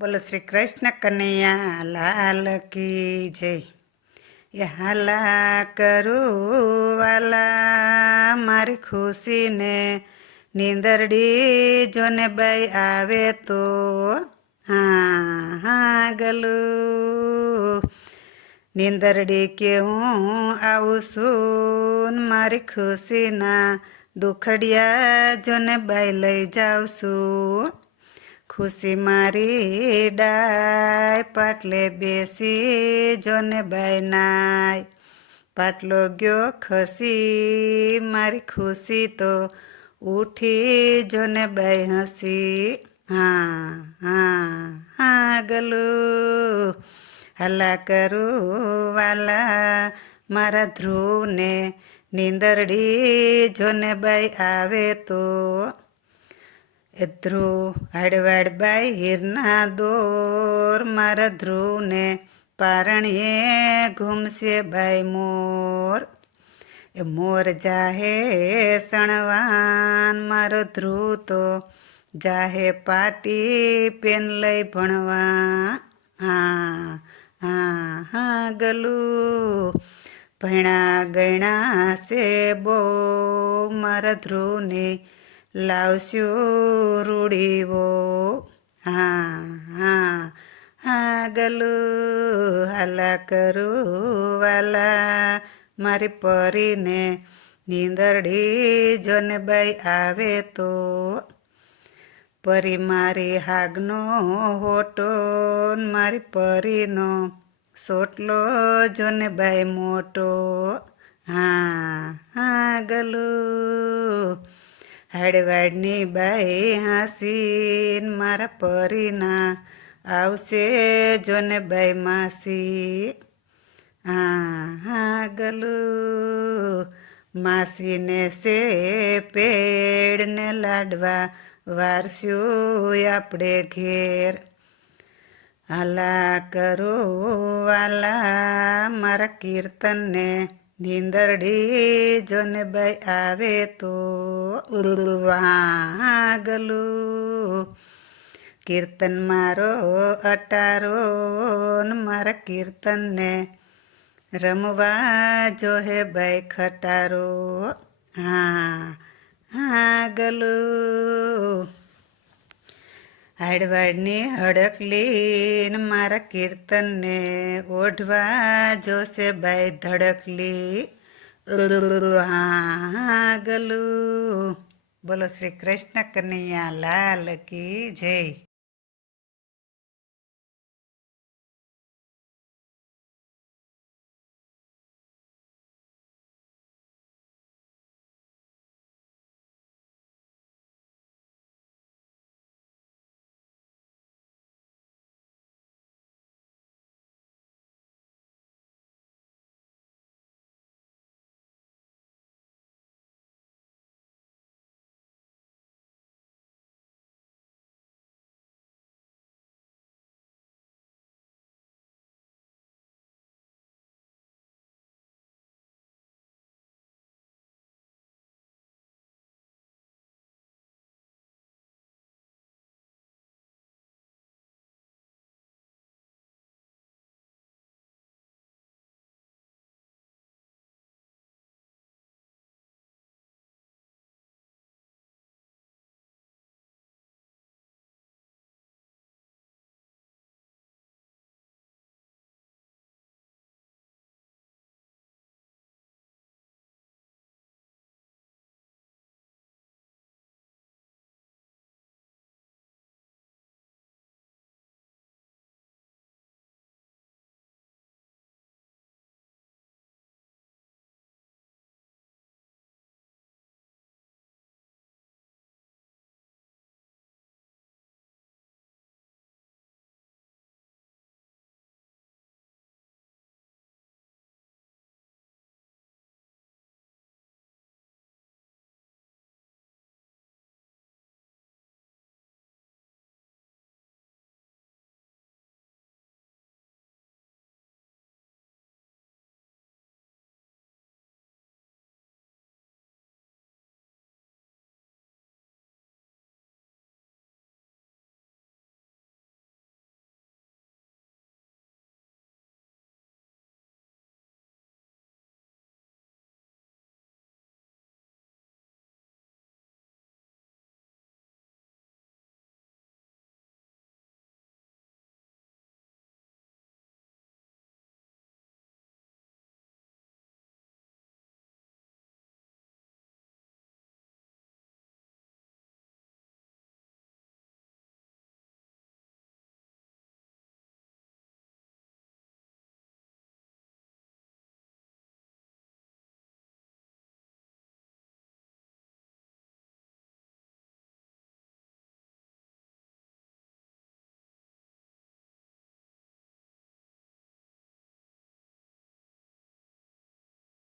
બોલો શ્રી કૃષ્ણ કનૈયા લાલ કી જય. એ હાલા કરું મારી ખુશીને નીંદરડી જોને બાઈ આવે તો હા હા ગલું. નીંદરડી કે હું આવું છું, મારી ખુશીના દુખડિયા જોને બાઈ લઈ જાઉં છું. ખુશી મારી ડાય, પાટલે બેસી જોને બાય નાય પાટલો ગયો ખસી મારી ખુશી તો ઉઠી જોને બાય હસી. હા હા હા, ગલું, હલા કરું વાલા, મારા ધ્રુવને નીંદરડી જોને બાઈ આવે તો. ધ્રુવ હડવાડ બાઈ હીરના દોર મારા ધ્રુવને પારણીએ ઘૂમશે બાઈ મોર. એ મોર જાહે સણવાન, મારો ધ્રુવ તો જાહે પાટી પેન લઈ ભણવા. હા હા હા, ગલું, ભણા ગણા છે બહુ મારા ધ્રુવની લાવશું રૂડીવો હા હા આગલું હાલા કરું વાલા. મારી પરીને નીંદરડી જોને બાઈ આવે તો. પરી મારી હાગનો હોટો મારી પરીનો સોટલો જોને બાઈ મોટો. હા હા, ગલું હળવાડની બાઈ હાસીન મારા પરીના આવશે જોને બાઈ માસી. હા હા ગલું, માસીને સે પેડને લાડવા વારસ્યું આપણે ઘેર. હાલા કરો વાલા મારા કીર્તનને નીંદરડી જોને ભાઈ આવે તો વાગલું. કીર્તન મારો અટારો મારા કીર્તનને રમવા જોહે બાઈ ખટારો. હા હા, ગલું. હાડવાડની હડકલી લીન મારા કીર્તનને ઓઢવા જોશે બાઈ ધડકલી. હા બોલો શ્રી કૃષ્ણ કનૈયા લાલ કી જય.